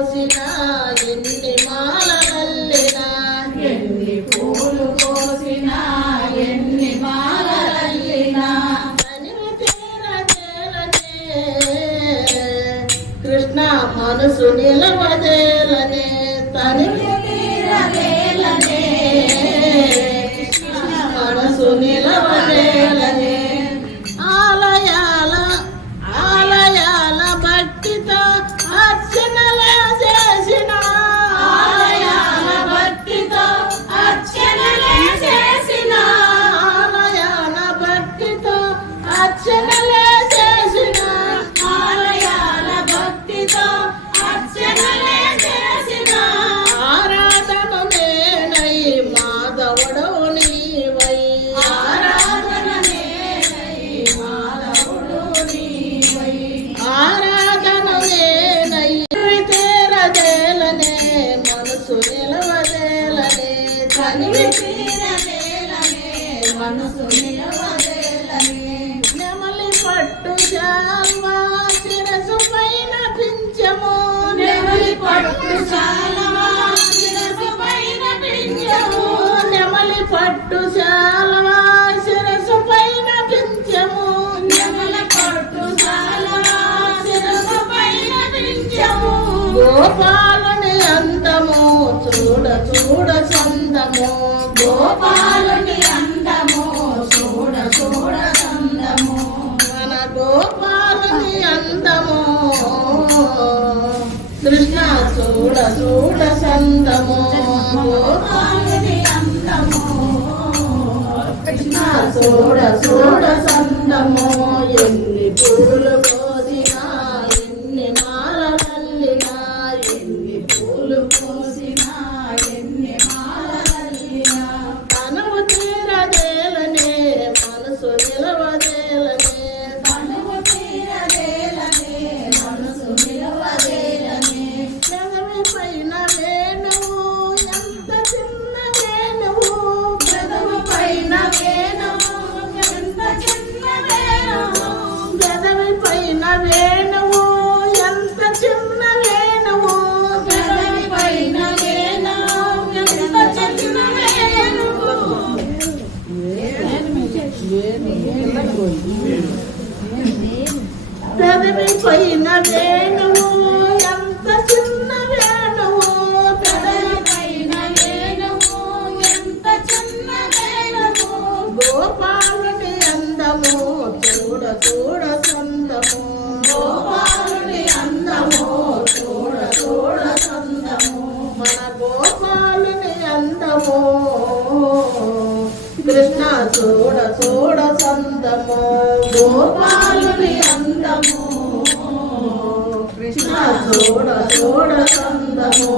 కోసినా ఎన్ని మాలలల్లినా ఎన్ని పూలు కోసినా ఎన్ని మాలలల్లినా తనివి తీరదేలనే కృష్ణ మనసు నిలవదేలనే తనివి తీరదేలనే కృష్ణ మనసు నిలవదేలనే ఆలయాల ఆలయాల భక్తితో అర్చనలే చేసిన ఆలయాల భక్తితో అర్చనలే చేసిన ఆలయాల భక్తితో అర్చనలే చేసిన ఆలయాల భక్తితో అర్చనలే చేసిన ఆరాధన నేనై మాధవుడవు నీవై ఆరాధన నేనై మాధవుడు నీవై ఆరాధన నేనై తీరదేలనే మనసు నిలవదేలనే తనివి తనివి తీరదేలనే మనసు నిలవదేలనే నెమలి పట్టు శాల్వా శిరసు పైన పించము నెమలి పట్టు శాలవా శిరసు పైన పింఛము నెమలి పట్టు శాల్వా శిరసు పైన పించము నెమలి పట్టు శాలవా శిరసు పైన పింఛము గోపాలుని అందము చూడ చూడ సందము గోపాలుని అందము చూడ చూడ సందము మన గోపాలుని అందము కృష్ణ చూడ చూడ సందము గోపాలుని అందము కృష్ణ చూడ చూడ సందము ఎన్ని పూలు కోసినా ఎన్ని మాలలల్లినా ఎన్ని పూలు కోసినా ఎన్ని మాలలల్లినా తనవు తీరదేలనే మనసు నిలవదేలనే తనువు తీరదేలనే మనసు నిలవదేలనే పెదవి పైన వేణువు ఎంత చిన్న వేణువు పెదవి పైన వేణువు ఎంత చిన్న వేణువు పెదవి పైన వేణువు ఎంత చిన్న వేణువు పెదవి పైన వేణువు ఎంత చిన్న వేణువు పెదవి పైన వేణువు ఎంత చిన్న వేణువు పెదవి పైన వేణువు ఎంత చిన్న వేణువు గోపాలుని అందము చూడ చూడ సందము గోపాలుని అందము చూడ చూడ సందము మన గోపాలుని అందము కృష్ణ చూడ చూడ సందము గోపాలుని అందము కృష్ణ చూడ చూడ సందము